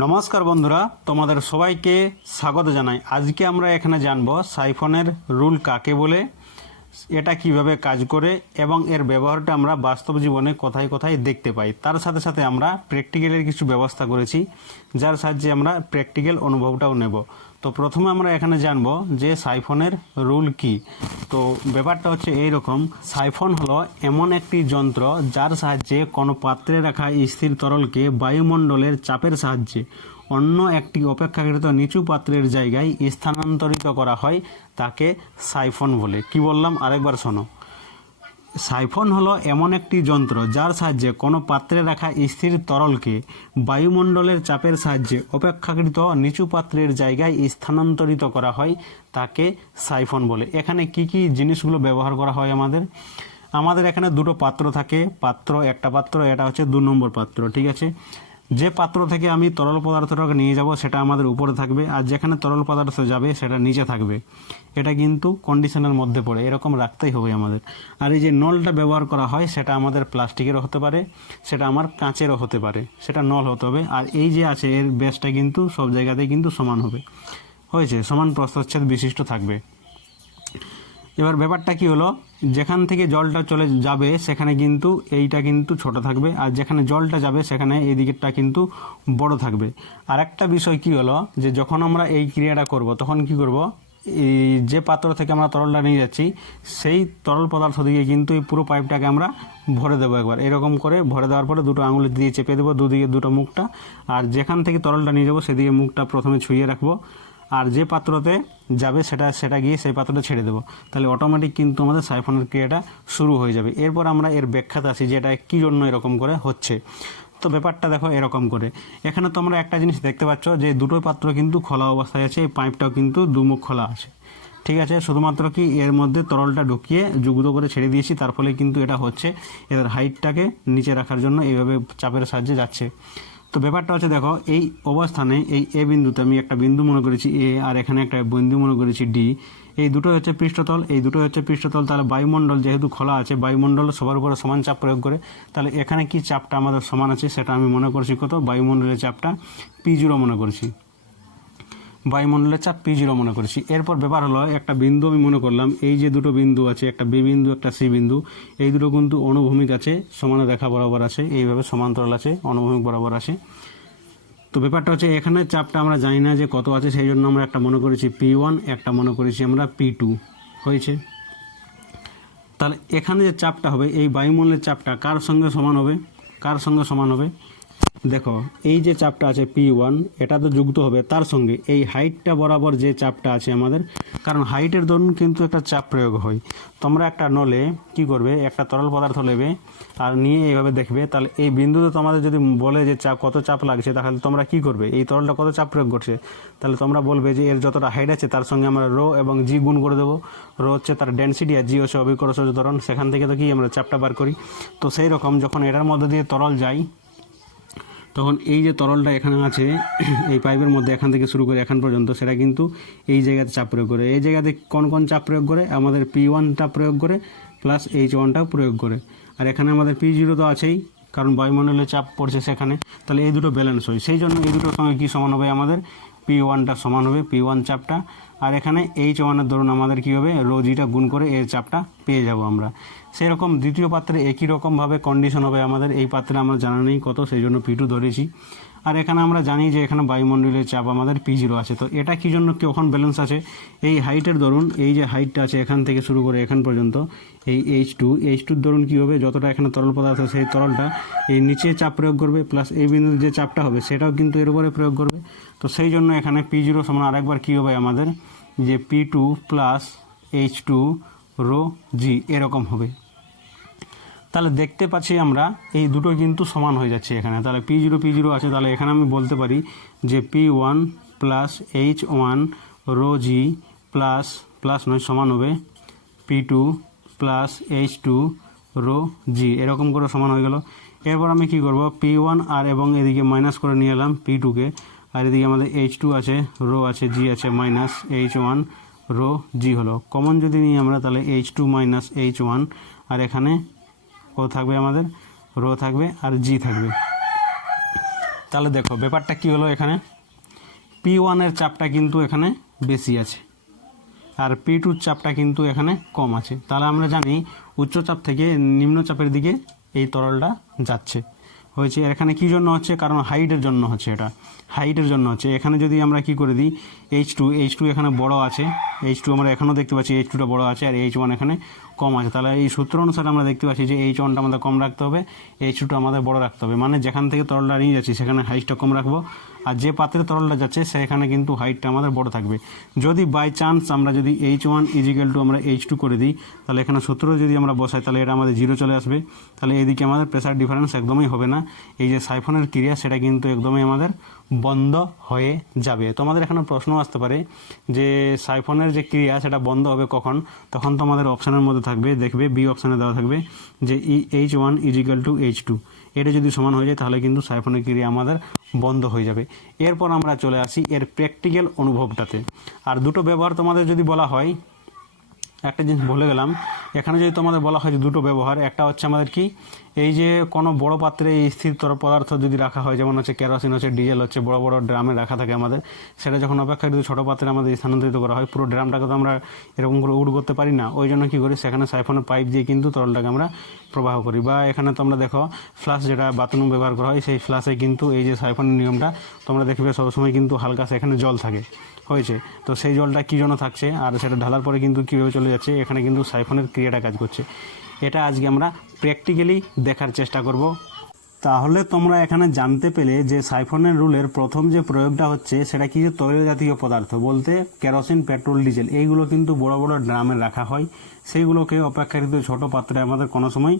নমস্কার বন্ধুরা, তোমাদের সবাইকে স্বাগত জানাই। আজকে আমরা এখানে জানব সাইফনের রুল কাকে বলে, এটা কিভাবে কাজ করে এবং এর ব্যবহারটা আমরা বাস্তব জীবনে কোথায় কোথায় দেখতে পাই। তার সাথে সাথে আমরা প্র্যাকটিক্যালের কিছু ব্যবস্থা করেছি, যার সাহায্যে আমরা প্র্যাকটিক্যাল অনুভবটাও নেব। তো প্রথমে আমরা এখানে জানব যে সাইফনের রুল কি। তো ব্যাপারটা হচ্ছে এই রকম, সাইফন হলো এমন একটি যন্ত্র যার সাহায্যে কোনো পাত্রে রাখা স্থির তরলকে বায়ুমণ্ডলের চাপের সাহায্যে অন্য একটি অপেক্ষাকৃত নিচু পাত্রের জায়গায় স্থানান্তরিত করা হয়, তাকে সাইফন বলে। কি বললাম আরেকবার শোনো। সাইফন হলো এমন একটি যন্ত্র যার সাহায্যে কোনো পাত্রে রাখা স্থির তরলকে বায়ুমণ্ডলের চাপের সাহায্যে অপেক্ষাকৃত নিচু পাত্রের জায়গায় স্থানান্তরিত করা হয়, তাকে সাইফন বলে। এখানে কি কি জিনিসগুলো ব্যবহার করা হয় আমাদের এখানে দুটো পাত্র থাকে। একটা পাত্র, এটা হচ্ছে 2 নম্বর পাত্র, ঠিক আছে। যে পাত্র থেকে আমি তরল পদার্থটাকে নিয়ে যাব সেটা আমাদের উপরে থাকবে, আর যেখানে তরল পদার্থ যাবে সেটা নিচে থাকবে। এটা কিন্তু কন্ডিশনের মধ্যে পড়ে, এরকম রাখতেই হবে আমাদের। আর এই যে নলটা ব্যবহার করা হয় সেটা আমাদের প্লাস্টিকেরও হতে পারে, সেটা আমার কাঁচেরও হতে পারে, সেটা নল হতে হবে। আর এই যে আছে এর বেসটা কিন্তু সব জায়গাতেই কিন্তু সমান হবে, হয়েছে, সমান প্রস্থচ্ছেদ বিশিষ্ট থাকবে। এবার ব্যাপারটা কি হলো, যেখান থেকে জলটা চলে যাবে সেখানে কিন্তু এইটা কিন্তু ছোট থাকবে, আর যেখানে জলটা যাবে সেখানে এই দিকেরটা কিন্তু বড় থাকবে। আর একটা বিষয় কি হলো, যে যখন আমরা এই ক্রিয়াটা করব তখন কি করব, এই যে পাত্র থেকে আমরা তরলটা নিয়ে যাচ্ছি সেই তরল পদার্থ দিকে কিন্তু এই পুরো পাইপটাকে আমরা ভরে দেবো একবার। এরকম করে ভরে দেওয়ার পরে দুটো আঙুল দিয়ে চেপে দেবো দুদিকে দুটো মুখটা, আর যেখান থেকে তরলটা নিয়ে যাবো সেদিকে মুখটা প্রথমে ছুঁয়ে রাখবো, আর যে পাত্রতে যাবে সেটা গিয়ে সেই পাত্রটা ছেড়ে দেবো। তাহলে অটোমেটিক কিন্তু আমাদের সাইফনের ক্রিয়াটা শুরু হয়ে যাবে। এরপর আমরা এর ব্যাখ্যাতে আসি যে এটা কী জন্য এরকম করে হচ্ছে। তো ব্যাপারটা দেখো এরকম করে, এখানে তোমরা একটা জিনিস দেখতে পাচ্ছ যে দুটো পাত্র কিন্তু খোলা অবস্থায় আছে, এই পাইপটাও কিন্তু দুমুখ খোলা আছে, ঠিক আছে। শুধুমাত্র কি এর মধ্যে তরলটা ঢুকিয়ে যুক্ত করে ছেড়ে দিয়েছি, তার ফলে কিন্তু এটা হচ্ছে এদের হাইটটাকে নিচে রাখার জন্য এইভাবে চাপের সাহায্যে যাচ্ছে। তো ব্যাপারটা হচ্ছে দেখো, এই অবস্থানে এই এ বিন্দুতে আমি একটা বিন্দু মনে করেছি এ, আর এখানে একটা বিন্দু মনে করেছি ডি। এই দুটো হচ্ছে পৃষ্ঠতল, এই দুটো হচ্ছে পৃষ্ঠতল। তাহলে বায়ুমণ্ডল যেহেতু খোলা আছে, বায়ুমণ্ডল সবার উপরে সমান চাপ প্রয়োগ করে, তাহলে এখানে কি চাপটা আমাদের সমান আছে সেটা আমি মনে করছি কত, বায়ুমণ্ডলের চাপটা P0 মনে করছি, বায়ুমণ্ডলের চাপ P0 মনে করছি। এরপর ব্যাপার হলো, একটা বিন্দু আমি মনে করলাম, এই যে দুটো বিন্দু আছে, একটা বি বিন্দু একটা সি বিন্দু, এই দুটো কিন্তু অনুভূমিক আছে, সমান রেখা বরাবর আছে, এইভাবে সমান্তরাল আছে, অনুভূমিক বরাবর আছে। তো ব্যাপারটা হচ্ছে এখানে চাপটা আমরা জানি না যে কত আছে, সেই জন্য আমরা একটা মনে করেছি P1, একটা মনে করেছি আমরা P2, হয়েছে। তাহলে এখানে যে চাপটা হবে, এই বায়ুমণ্ডলের চাপটা কার সঙ্গে সমান হবে, কার সঙ্গে সমান হবে, দেখো এই যে চাপটা আছে P1, এটা তো যুক্ত হবে তার সঙ্গে এই হাইটটা বরাবর যে চাপটা আছে আমাদের, কারণ হাইটের দরুন কিন্তু একটা চাপ প্রয়োগ হয়। তোমরা একটা নলে কি করবে, একটা তরল পদার্থ নেবে আর নিয়ে এইভাবে দেখবে, তাহলে এই বিন্দুতে তোমাদের যদি বলে যে চাপ কত চাপ লাগছে, তাহলে তোমরা কি করবে, এই তরলটা কত চাপ প্রয়োগ করছে, তাহলে তোমরা বলবে যে এর যতটা হাইট আছে তার সঙ্গে আমরা রো এবং জি গুণ করে দেবো। রো হচ্ছে তার ডেনসিটি আর জি হচ্ছে অভিকর্ষজ ত্বরণ, সেখান থেকে তো কি আমরা চাপটা বার করি। তো সেই রকম যখন এটার মধ্যে দিয়ে তরল যায়, তখন এই যে তরলটা এখানে আছে এই পাইপের মধ্যে এখান থেকে শুরু করে এখান পর্যন্ত, সেটা কিন্তু এই জায়গাতে চাপ প্রয়োগ করে। এই জায়গাতে কোন কোন চাপ প্রয়োগ করে, আমাদের P1টা প্রয়োগ করে প্লাস H1টাও প্রয়োগ করে, আর এখানে আমাদের P0 তো আছেই, কারণ বায়ুমণ্ডলে চাপ পড়ছে সেখানে। তাহলে এই দুটো ব্যালেন্স হয়, সেই জন্য এই দুটোর সঙ্গে কী সমান হবে, আমাদের P1টা সমান হবে, P1 চাপটা, আর এখানে H1এর ধরুন আমাদের কী হবে, রোজিটা গুণ করে এর চাপটা পেয়ে যাব আমরা। সেরকম দ্বিতীয় পাত্রে একই রকমভাবে কন্ডিশন হবে আমাদের। এই পাত্রে আমার জানা নেই কত, সেই জন্য P2 ধরেছি। আর এখানে আমরা জানি যে এখানে বায়ুমণ্ডলের চাপ আমাদের P0 আছে। তো এটা কী জন্য কখন ব্যালেন্স আছে, এই হাইটের ধরুন, এই যে হাইটটা আছে এখান থেকে শুরু করে এখান পর্যন্ত, এই H2 ধরুন কী হবে, যতটা এখানে তরল পদার্থ সেই তরলটা এই নিচে চাপ প্রয়োগ করবে, প্লাস এই বিন্দুতে যে চাপটা হবে সেটাও কিন্তু এর উপরে প্রয়োগ করবে। তো সেই জন্য এখানে P0 সমান আরেকবার কী হবে আমাদের, যে P2 প্লাস H2 রো জি এরকম হবে। তাহলে দেখতে পাচ্ছি আমরা এই দুটো কিন্তু সমান হয়ে যাচ্ছে এখানে। তাহলে P0 আছে, তাহলে এখানে আমি বলতে পারি যে P1 plus H1 rho G plus নয় সমান হবে P2 প্লাস H2 রো জি, এরকম করে সমান হয়ে গেল। এরপর আমি কি করব, P1 আর এবং এদিকে মাইনাস করে নিয়ে এলাম P2কে, আর এদিকে আমাদের H2 আছে, রো আছে, জি আছে, মাইনাস H1 রো জি হলো। কমন যদি নিই আমরা, তাহলে H2 মাইনাস H1, আর এখানে ও থাকবে আমাদের রো থাকবে আর জি থাকবে। তাহলে দেখো ব্যাপারটা কি হলো, এখানে P1-এর চাপটা কিন্তু এখানে বেশি আছে আর P2-র চাপটা কিন্তু এখানে কম আছে। তাহলে আমরা জানি উচ্চচাপ থেকে নিম্নচাপের দিকে এই তরলটা যাচ্ছে। হয়েছে এখানে কি জন্য হচ্ছে, কারণ হাইটের জন্য হচ্ছে, এটা হাইটের জন্য হচ্ছে। এখানে যদি আমরা কি করে দিই H2 এখানে বড় আছে, H2 আমরা এখানেও দেখতে পাচ্ছি H2টা বড় আছে আর H1 এখানে কম আছে। তাহলে এই সূত্র অনুসারে আমরা দেখতে পাচ্ছি যে H1টা আমাদের কম রাখতে হবে, H2টা আমাদের বড় রাখতে হবে। মানে যেখান থেকে তরলটা নিয়ে যাচ্ছি সেখানে হাইটটা কম রাখবো, আর যে পাত্রে তরলটা যাচ্ছে সেখানে কিন্তু হাইটটা আমাদের বড় থাকবে। যদি বাই চান্স আমরা যদি H1 আমরা H2 করে দিই, তাহলে এখানে সূত্র যদি আমরা বসাই তাহলে এটা আমাদের 0 চলে আসবে। তাহলে এদিকে আমাদের প্রেসার ডিফারেন্স একদমই হবে না, এই যে সাইফনের ক্রিয়া সেটা কিন্তু একদমই আমাদের বন্ধ হয়ে যাবে। তোমাদের এখানে প্রশ্ন আসতে পারে যে সাইফনের যে ক্রিয়া সেটা বন্ধ হবে কখন, তখন তোমাদের অপশানের মধ্যে থাকবে, দেখবে বি অপশানে দেওয়া থাকবে যে H1 H2, এটা যদি সমান হয়ে যায় তাহলে কিন্তু সাইফনের ক্রিয়া আমাদের বন্ধ হয়ে যাবে। এরপর আমরা চলে আসি এর প্র্যাকটিক্যাল অনুভবটাতে। আর দুটো ব্যবহার তোমাদের যদি বলা হয়, একটা জিনিস বলে গেলাম, এখানে যদি তোমাদের বলা হয় যে দুটো ব্যবহার, একটা হচ্ছে আমাদের কি এই যে কোনো বড় পাত্রে এই স্থির তরল পদার্থ যদি রাখা হয়, যেমন হচ্ছে কেরোসিন হচ্ছে, ডিজেল হচ্ছে, বড় বড় ড্রামে রাখা থাকে আমাদের, সেটা যখন অপেক্ষাকৃত ছোটো পাত্রে আমাদের স্থানান্তরিত করা হয়, পুরো ড্রামটাকে তো আমরা এরকম করে উড করতে পারি না, ওই জন্য কী করি সেখানে সাইফনের পাইপ দিয়ে কিন্তু তরলটাকে আমরা প্রবাহ করি। বা এখানে তোমরা দেখো ফ্লাশ যেটা বাথরুম ব্যবহার করা হয়, সেই ফ্লাশে কিন্তু এই যে সাইফনের নিয়মটা তোমরা দেখবে সবসময় কিন্তু হালকা সেখানে জল থাকে। হয়েছে তো সেই জলটা কী জন্য থাকছে আর সেটা ঢালার পরে কিন্তু কীভাবে চলে যাচ্ছে, এখানে কিন্তু সাইফনের ক্রিয়াটা কাজ করছে। এটা আজকে আমরা প্র্যাকটিক্যালি দেখার চেষ্টা করব। তাহলে তোমরা এখানে জানতে পেলে যে সাইফনের রুলের প্রথম যে প্রয়োগটা হচ্ছে সেটা কি, যে তৈল জাতীয় পদার্থ বলতে কেরোসিন, পেট্রোল, ডিজেল এইগুলো কিন্তু বড় বড় ড্রামে রাখা হয়, সেইগুলোকে অপেক্ষাকৃত ছোট পাত্রে আমাদের কোনো সময়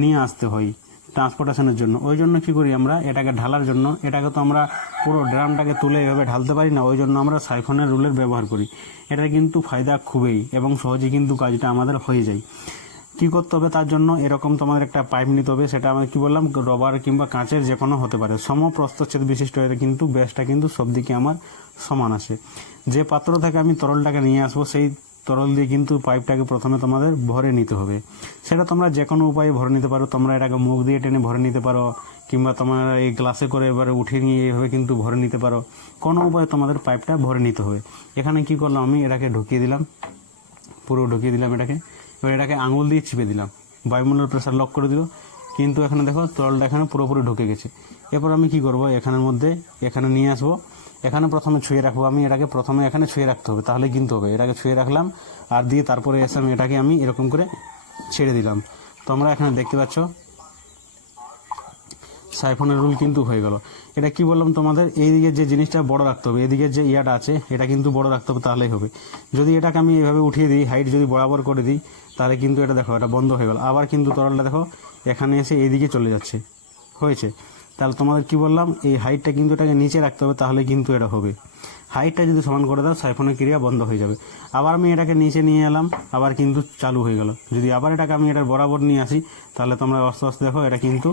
নিয়ে আসতে হয় ট্রান্সপোর্টেশনের জন্য। ওই জন্য কী করি আমরা, এটাকে ঢালার জন্য, এটাকে তো আমরা পুরো ড্রামটাকে তুলে এভাবে ঢালতে পারি না, ওই জন্য আমরা সাইফনের রুলের ব্যবহার করি। এটা কিন্তু ফায়দা খুবই এবং সহজে কিন্তু কাজটা আমাদের হয়ে যায়। কী করতে হবে তার জন্য, এরকম তোমাদের একটা পাইপ নিতে হবে, সেটা আমরা কী বললাম রবার কিংবা কাঁচের যে কোনো হতে পারে, সমপ্রস্থচ্ছেদ বিশিষ্ট, এটা কিন্তু বেসটা কিন্তু সব দিকে আমার সমান আসে। যে পাত্র থেকে আমি তরলটাকে নিয়ে আসবো সেই তরল দিয়ে কিন্তু পাইপটাকে প্রথমে তোমাদের ভরে নিতে হবে। সেটা তোমরা যে কোনো উপায়ে ভরে নিতে পারো, তোমরা এটাকে মুখ দিয়ে টেনে ভরে নিতে পারো, কিংবা তোমরা এই গ্লাসে করে এবারে উঠিয়ে নিয়ে এইভাবে কিন্তু ভরে নিতে পারো, কোনো উপায়ে তোমাদের পাইপটা ভরে নিতে হবে। এখানে কি করলাম, আমি এটাকে ঢুকিয়ে দিলাম, পুরো ঢুকিয়ে দিলাম এটাকে, এবার এটাকে আঙুল দিয়ে চিপে দিলাম, বায়ুমণ্ডল প্রেসার লক করে দিল, কিন্তু এখানে দেখো তরলটা এখানে পুরোপুরি ঢুকে গেছে। এরপর আমি কি করব, এখানের মধ্যে এখানে নিয়ে আসবো, এখানে প্রথমে ছুঁয়ে রাখবো, আমি এটাকে প্রথমে এখানে ছুঁয়ে রাখতে হবে, তাহলে কিন্তু হবে। এটাকে ছুঁয়ে রাখলাম আর দিয়ে তারপরে এসে আমি এটাকে আমি এরকম করে ছেড়ে দিলাম। তোমরা এখানে দেখতে পাচ্ছ সাইফনের রুল কিন্তু হয়ে গেল। এটা কি বললাম তোমাদের, এই দিকের যে জিনিসটা বড় রাখতে হবে, এদিকের যে ইয়াটা আছে এটা কিন্তু বড় রাখতে হবে, তাহলেই হবে। যদি এটাকে আমি এভাবে উঠিয়ে দিই, হাইট যদি বরাবর করে দিই, তাহলে কিন্তু এটা দেখো এটা বন্ধ হয়ে গেল। আবার কিন্তু তরলটা দেখো এখানে এসে এইদিকে চলে যাচ্ছে। হয়েছে, তাহলে তোমাদের কি বললাম, এই হাইটটা কিন্তু এটাকে নিচে রাখতে হবে, তাহলে কিন্তু এটা হবে। হাইটটা যদি সমান করে দাও সাইফনের ক্রিয়া বন্ধ হয়ে যাবে। আবার আমি এটাকে নিচে নিয়ে এলাম, আবার কিন্তু চালু হয়ে গেল। যদি আবার এটাকে আমি এটার বরাবর নিয়ে আসি, তাহলে তোমরা আস্তে আস্তে দেখো এটা কিন্তু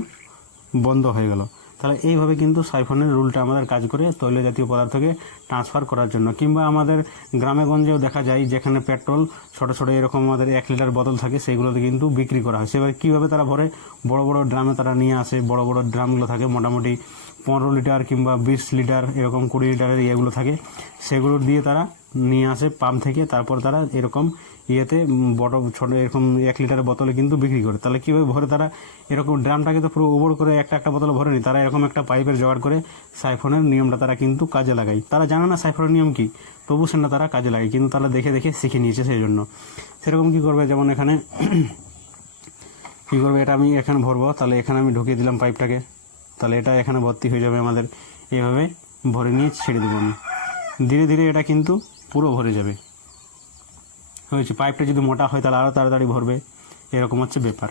বন্ধ হয়ে গেল। তাহলে এইভাবে কিন্তু সাইফনের রুলটা আমাদের কাজ করে তৈল জাতীয় পদার্থকে ট্রান্সফার করার জন্য। কিংবা আমাদের গ্রামে গঞ্জেও দেখা যায় যেখানে পেট্রোল ছোটো ছোটো এরকম আমাদের 1 লিটার বোতল থাকে, সেইগুলোতে কিন্তু বিক্রি করা হয়। সেবার কীভাবে তারা ভরে, বড় বড় ড্রামে তারা নিয়ে আসে, বড় বড় ড্রামগুলো থাকে মোটামুটি 15 লিটার কিংবা 20 লিটার এরকম 20 লিটারের ইয়েগুলো থাকে, সেগুলো দিয়ে তারা নিয়ে আসে পাম্প থেকে, তারপর তারা এরকম ইয়েতে বড় ছোটো এরকম 1 লিটারের বোতলে কিন্তু বিক্রি করে। তাহলে কীভাবে ভরে তারা, এরকম ড্রামটাকে তো পুরো ওবর করে একটা একটা বোতলে ভরে নি, তারা এরকম একটা পাইপের জোগাড় করে সাইফনের নিয়মটা তারা কিন্তু কাজে লাগায়। তারা জানে না সাইফনের নিয়ম কী, তবু সেটা তারা কাজে লাগায়, কিন্তু তারা দেখে দেখে শিখে নিয়েছে সেই জন্য। সেরকম কী করবে, যেমন এখানে কী করবে, এটা আমি এখানে ভরবো, তাহলে এখানে আমি ঢুকিয়ে দিলাম পাইপটাকে, তাহলে এটা এখানে ভর্তি হয়ে যাবে আমাদের। এভাবে ভরে নিয়ে ছেড়ে দেবো আমি, ধীরে ধীরে এটা কিন্তু পুরো ভরে যাবে। হয়েছে, পাইপটা যদি মোটা হয় তাহলে আরও তাড়াতাড়ি ভরবে, এরকম হচ্ছে ব্যাপার।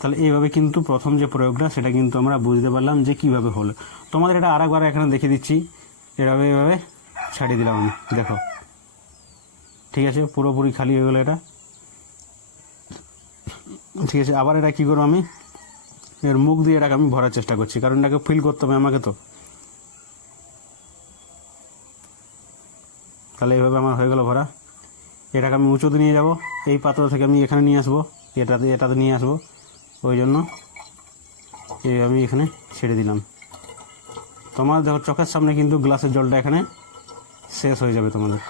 তাহলে এইভাবে কিন্তু প্রথম যে প্রয়োগটা সেটা কিন্তু আমরা বুঝতে পারলাম যে কীভাবে হলো। তোমাদের এটা আরেকবার এখানে দেখে দিচ্ছি, এভাবে এভাবে ছাড়িয়ে দিলাম আমি, দেখো ঠিক আছে, পুরোপুরি খালি হয়ে গেলো এটা। ঠিক আছে, আবার এটা কী করবো, আমি এর মুখ দিয়ে এটাকে আমি ভরার চেষ্টা করছি, কারণ এটাকে ফিল করতে হবে আমাকে তো। তাহলে এইভাবে আমার হয়ে গেল ভরা। এটাকে আমি উঁচুতে নিয়ে যাব, এই পাত্র থেকে আমি এখানে নিয়ে আসবো, এটাতে নিয়ে আসবো, ওই জন্য এই আমি এখানে ছেড়ে দিলাম। তোমার দেখো চোখের সামনে কিন্তু গ্লাসের জলটা এখানে শেষ হয়ে যাবে তোমাদের।